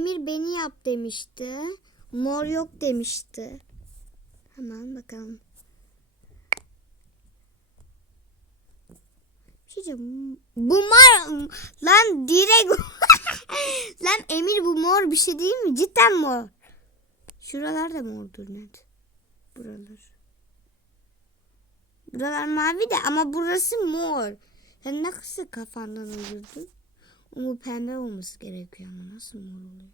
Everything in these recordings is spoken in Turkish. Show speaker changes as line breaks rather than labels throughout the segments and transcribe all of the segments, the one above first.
Emir beni yap demişti. Mor yok demişti. Hemen bakalım. Şey. Bu mor lan direkt lan Emir bu mor bir şey değil mi? Cidden mor. Şuralar da mordur net. Buralar. Buralar mavi de ama burası mor. Sen nasıl kafandan uydurdun? Ama pembe olması gerekiyor ama nasıl mor oluyor?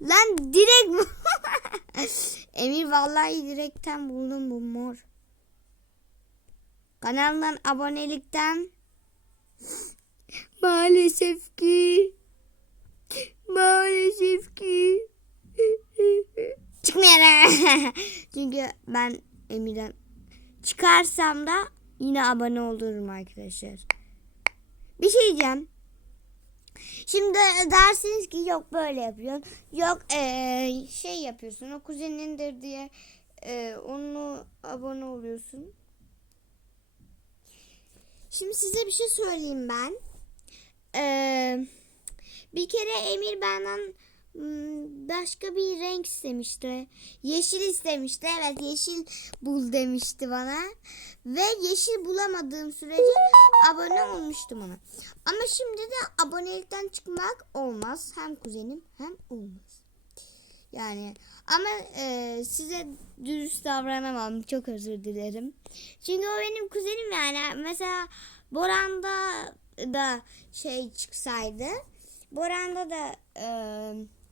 Lan direkt Emir vallahi direkten buldum bu mor. Kanalından abonelikten maalesef ki maalesef ki çıkmayacak. Çünkü ben Emir'den çıkarsam da yine abone olurum arkadaşlar. Bir şey diyeceğim. Şimdi dersiniz ki yok böyle yapıyorsun. Yok eee, şey yapıyorsun. O kuzenindir diye eee onu abone oluyorsun. Şimdi size bir şey söyleyeyim ben. Eee, bir kere Emir benden başka bir renk istemişti. Yeşil istemişti. Evet yeşil bul demişti bana. Ve yeşil bulamadığım sürece abone olmuştum ona. Ama şimdi de abonelikten çıkmak olmaz. Hem kuzenim hem olmaz. Yani ama e, size dürüst davranamam. Çok özür dilerim. Çünkü o benim kuzenim yani. Mesela Boran'da da şey çıksaydı. Boran'da da e,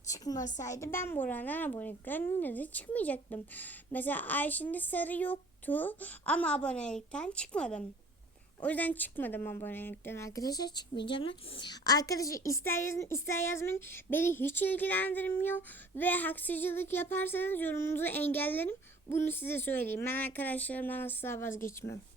çıkmasaydı ben Boran'dan abonelikten yine de çıkmayacaktım. Mesela Ayşin'de sarı yoktu ama abonelikten çıkmadım. O yüzden çıkmadım abonelikten arkadaşlar çıkmayacağım. Arkadaşlar ister yazın ister yazmayın beni hiç ilgilendirmiyor ve haksızlık yaparsanız yorumunuzu engellerim. Bunu size söyleyeyim. Ben arkadaşlarımdan asla vazgeçmem.